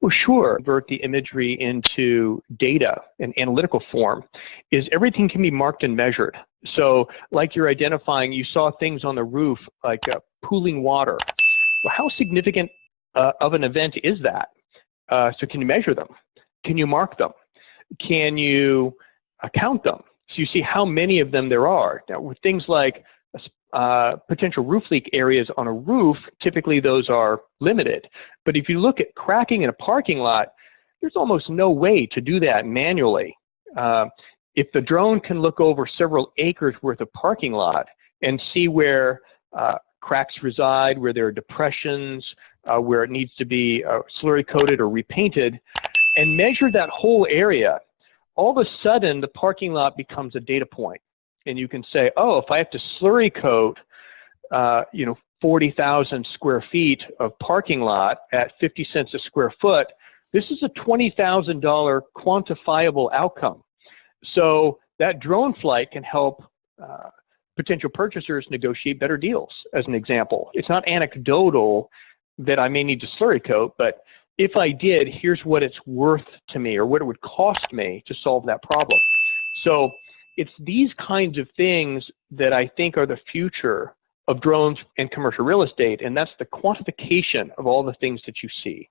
Well, sure. Convert the imagery into data and analytical form is everything can be marked and measured. So like you're identifying, you saw things on the roof like pooling water. Well, how significant of an event is that? So can you measure them? Can you mark them? Can you count them? So you see how many of them there are. Now with things like potential roof leak areas on a roof, typically those are limited. But if you look at cracking in a parking lot, there's almost no way to do that manually. If the drone can look over several acres worth of parking lot and see where cracks reside, where there are depressions, where it needs to be slurry coated or repainted, and measure that whole area, all of a sudden the parking lot becomes a data point. And you can say, oh, if I have to slurry coat, 40,000 square feet of parking lot at 50 cents a square foot, this is a $20,000 quantifiable outcome. So that drone flight can help potential purchasers negotiate better deals, as an example. It's not anecdotal that I may need to slurry coat, but if I did, here's what it's worth to me or what it would cost me to solve that problem. So it's these kinds of things that I think are the future of drones and commercial real estate, and that's the quantification of all the things that you see.